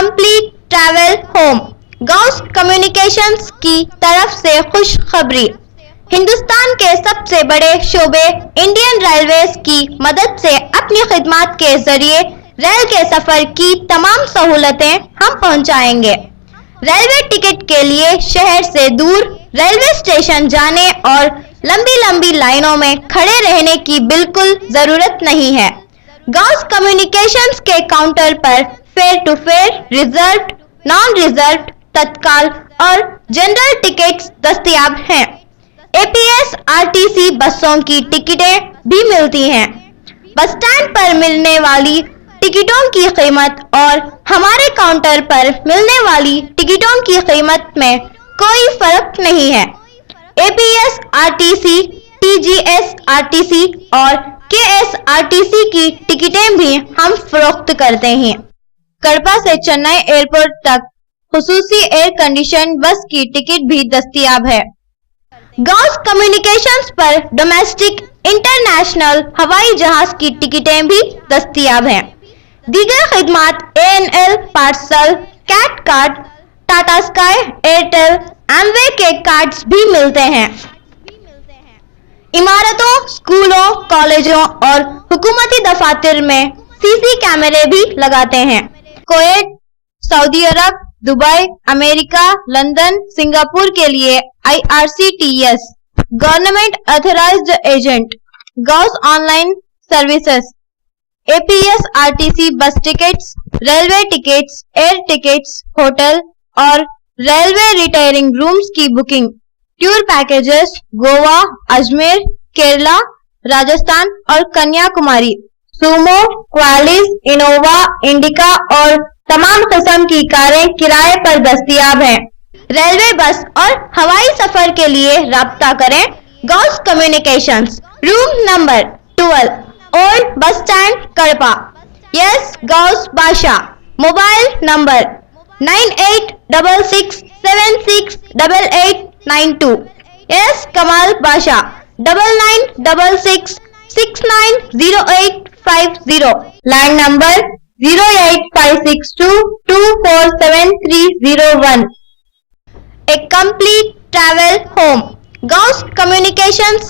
Complete travel home. Gauss communications की तरफ से खुशखबरी। हिंदुस्तान के सबसे बड़े शोबे इंडियन रेलवेज की मदद से अपनी खिदमत के जरिए रेल के सफर की तमाम सहूलतें हम पहुंचाएंगे। रेलवे टिकट के लिए शहर से दूर रेलवे स्टेशन जाने और लंबी लंबी लाइनों में खड़े रहने की बिल्कुल जरूरत नहीं है। गॉस कम्युनिकेशंस के काउंटर पर fare to fare, reserve, non reserve, Tatkal और जनरल टिकट्स दस्तयाब हैं। एपीएस आरटीसी बसों की टिकटें भी मिलती हैं। बस स्टैंड पर मिलने वाली टिकटों की कीमत और हमारे काउंटर पर मिलने वाली टिकटों की कीमत में कोई फर्क नहीं है। एपीएस आरटीसी, टीजीएस आरटीसी और केएसआरटीसी की टिकटें भी हम फरोख्त करते हैं। कड़पा से चेन्नई एयरपोर्ट तक खुसूसी एयर कंडीशन बस की टिकट भी दस्तयाब है। गॉस कम्युनिकेशंस पर डोमेस्टिक, इंटरनेशनल हवाई जहाज की टिकटें भी दस्तयाब हैं। दीगर खिदमात एएनएल, पार्सल, कैट card, Tata Sky, Airtel, Amway के कार्ड्स भी मिलते हैं। इमारतों, स्कूलों, कॉलेजों और हुकूमती दफातर में सीसी कैमरे भी लगाते हैं। कुवैत, सऊदी अरब, दुबई, अमेरिका, लंदन, सिंगापुर के लिए IRCTS, government authorised agent, Ghouse online services, APS RTC bus tickets, railway tickets, air tickets, hotel और रेलवे रिटायरिंग रूम्स की booking, tour packages, Goa, Ajmer, Kerala, Rajasthan और Kanyakumari, Sumo, Qualis, Innova, Indica और तमाम किस्म की कारें किराए पर दस्तयाब हैं। रेलवे बस और हवाई सफर के लिए राब्ता करें Ghouse communications, room number 12, old bus stand, Kadapa. S Ghouse Badshah. Mobile number 9866768892। S Kamal Badshah. 9966690850। Land number 08562247301। A complete travel home. Gauss Communications